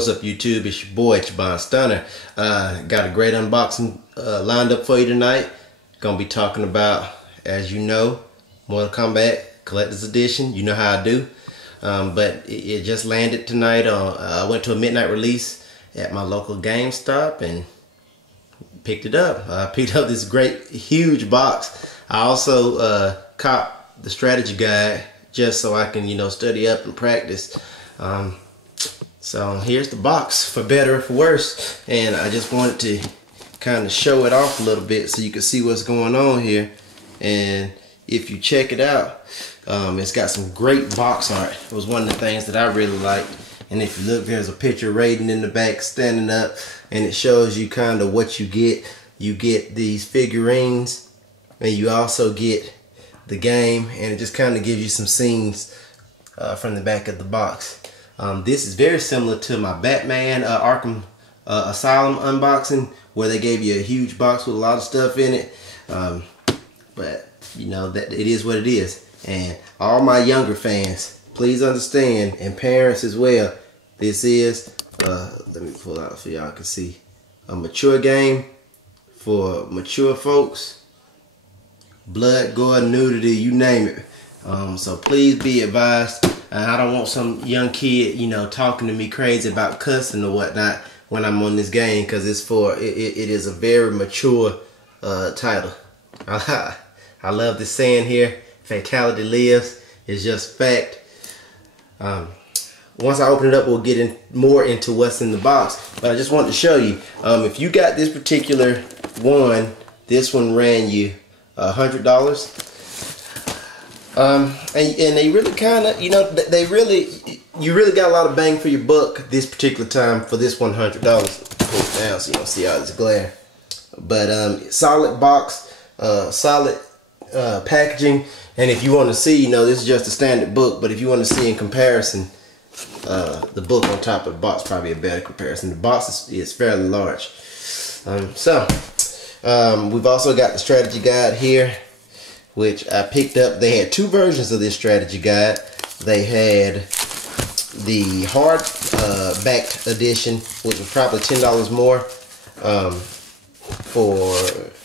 What's up, YouTube? It's your boy, Stunner. Got a great unboxing lined up for you tonight. Gonna be talking about, as you know, Mortal Kombat Collector's Edition. You know how I do. But it just landed tonight. I went to a midnight release at my local GameStop and picked it up. I picked up this great, huge box. I also copped the strategy guide just so I can, study up and practice. So here's the box, for better or for worse, and I just wanted to kind of show it off a little bit so you can see what's going on here. And if you check it out, it's got some great box art. It was one of the things that I really liked. And if you look, there's a picture of Raiden in the back standing up, and it shows you kind of what you get. You get these figurines, and you also get the game, and it just kind of gives you some scenes from the back of the box. This is very similar to my Batman Arkham Asylum unboxing, where they gave you a huge box with a lot of stuff in it. But that it is what it is. And all my younger fans, please understand, and parents as well, this is let me pull out so y'all can see, a mature game for mature folks. Blood, gore, nudity, you name it. So please be advised. I don't want some young kid, talking to me crazy about cussing or whatnot when I'm on this game, because it is a very mature title. I love this saying here, fatality lives. It's just fact. Once I open it up, we'll get more into what's in the box. But I just wanted to show you, if you got this particular one, this one ran you $100. And they really kind of, you really got a lot of bang for your buck this particular time for this $100. Pull it down so you don't see all this glare. But solid box, solid packaging. And if you want to see, this is just a standard book, but if you want to see in comparison, the book on top of the box probably a better comparison. The box is fairly large. We've also got the strategy guide here, which I picked up. They had two versions of this strategy guide. They had the hard backed edition, which was probably $10 more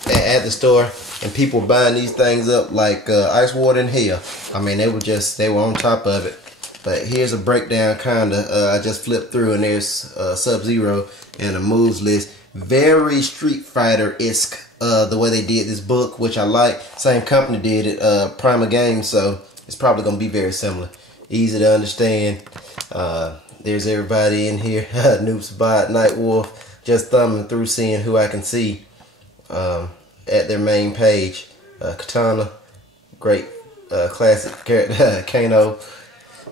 at the store, and people were buying these things up like ice water in hell. I mean, they were on top of it. But here's a breakdown, I just flipped through, and there's Sub-Zero and a moves list. Very Street Fighter-esque, the way they did this book, which I like. Same company did it, Prima Games, so it's probably going to be very similar. Easy to understand. There's everybody in here. Noob Sabat, Nightwolf, just thumbing through, seeing who I can see at their main page. Katana, great classic character. Kano.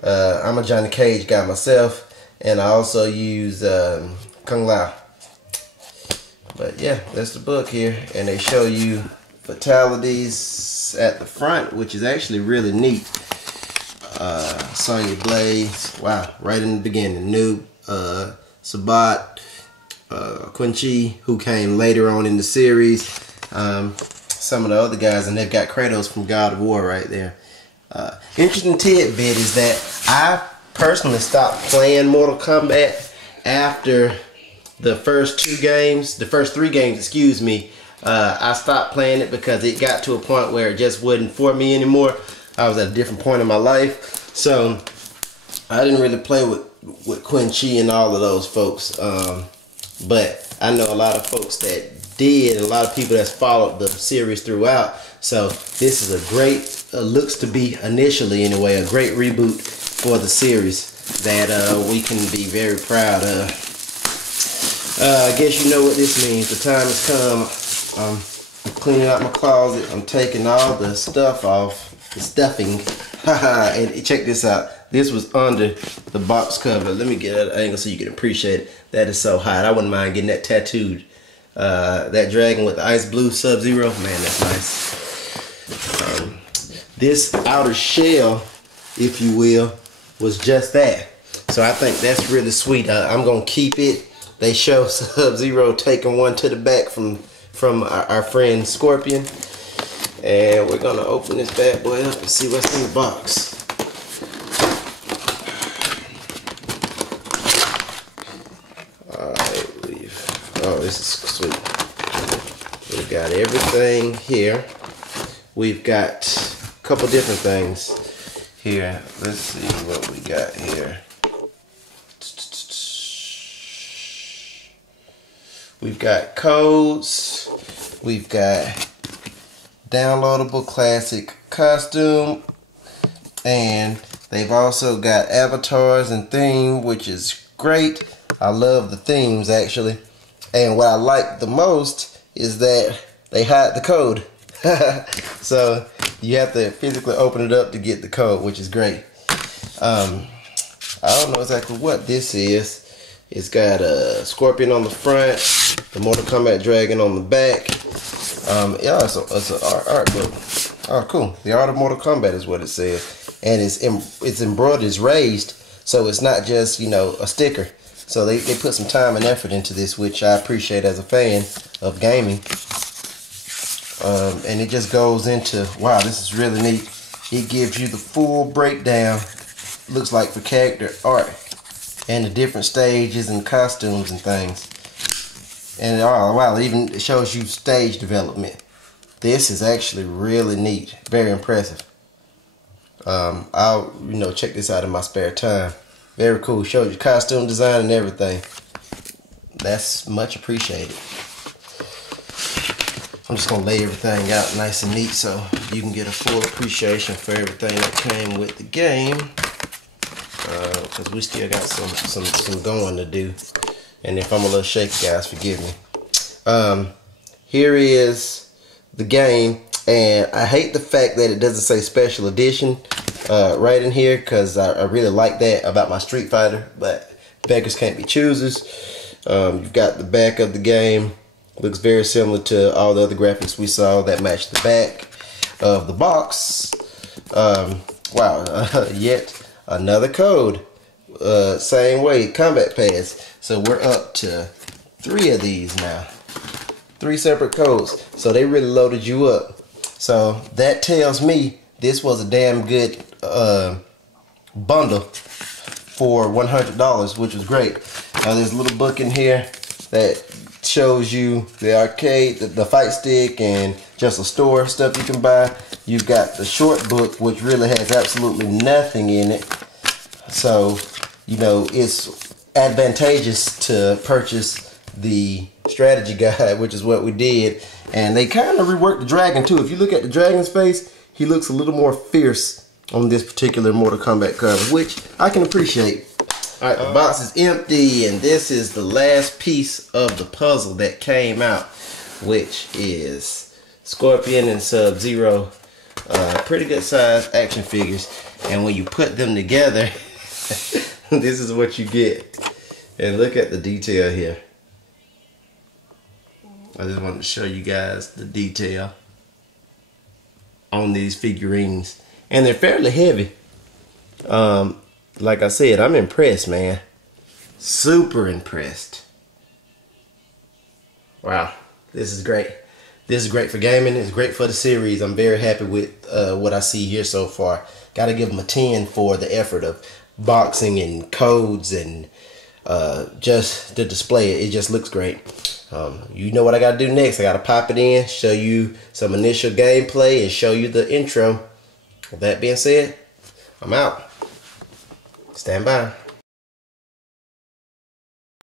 I'm a Johnny Cage guy myself, and I also use Kung Lao. But yeah, that's the book here, and they show you fatalities at the front, which is actually really neat. Sonya Blaze, wow, right in the beginning. Noob, Sabat, Quan Chi, who came later on in the series. Some of the other guys, and they've got Kratos from God of War right there. Interesting tidbit is that I personally stopped playing Mortal Kombat after the first three games, excuse me. I stopped playing it because it got to a point where it just wasn't for me anymore. I was at a different point in my life, so I didn't really play with Quan Chi and all of those folks. But I know a lot of folks that did, and a lot of people that's followed the series throughout. So this is a great, looks to be initially anyway, a great reboot for the series that we can be very proud of. I guess you know what this means. The time has come. I'm cleaning out my closet. I'm taking all the stuff off, the stuffing. And check this out. This was under the box cover. Let me get an angle so you can appreciate it. That is so hot. I wouldn't mind getting that tattooed. That dragon with the ice blue Sub-Zero. Man, that's nice. This outer shell, if you will, was just that. So I think that's really sweet. I'm going to keep it. They show Sub-Zero taking one to the back from our friend Scorpion. And we're going to open this bad boy up and see what's in the box. Oh, this is sweet. We've got everything here. We've got a couple different things here. Let's see what we got here. We've got codes. We've got downloadable classic costume. And they've also got avatars and theme, which is great. I love the themes actually. And what I like the most is that they hide the code. So you have to physically open it up to get the code, which is great. I don't know exactly what this is. It's got a scorpion on the front, the Mortal Kombat dragon on the back. Yeah, it's an art book. Oh, cool. The Art of Mortal Kombat is what it says. And it's embroidered, it's raised, so it's not just, you know, a sticker. So they put some time and effort into this, which I appreciate as a fan of gaming. And it just goes into, wow, this is really neat. It gives you the full breakdown, looks like, for character art and the different stages and costumes and things. And oh wow, it shows you stage development. This is actually really neat, very impressive. I'll check this out in my spare time. Very cool. Shows you costume design and everything. That's much appreciated. I'm just gonna lay everything out nice and neat so you can get a full appreciation for everything that came with the game. Because we still got some going to do. And if I'm a little shaky, guys, forgive me. Here is the game, and I hate the fact that it doesn't say special edition right in here, because I really like that about my Street Fighter, but beggars can't be choosers. You've got the back of the game. Looks very similar to all the other graphics we saw that match the back of the box. Wow, yet another code. Same way, combat pads. So we're up to 3 of these now. 3 separate codes. So they really loaded you up. So that tells me this was a damn good bundle for $100, which was great. There's a little book in here that shows you the arcade, the fight stick, and just a store stuff you can buy. You've got the short book, which really has absolutely nothing in it. So, you know, it's advantageous to purchase the strategy guide, which is what we did. And they kind of reworked the dragon too. If you look at the dragon's face, he looks a little more fierce on this particular Mortal Kombat cover, which I can appreciate. Alright, the box is empty, and this is the last piece of the puzzle that came out, which is Scorpion and Sub-Zero. Pretty good sized action figures, and when you put them together, this is what you get. And look at the detail here. I just wanted to show you guys the detail on these figurines, and they're fairly heavy. Like I said, I'm impressed, man. Super impressed. Wow, this is great. This is great for gaming. It's great for the series. I'm very happy with what I see here so far. Gotta give them a 10 for the effort of boxing and codes and just the display. It just looks great. You know what I gotta do next. I gotta pop it in, show you some initial gameplay, and show you the intro. With that being said, I'm out. Stand by.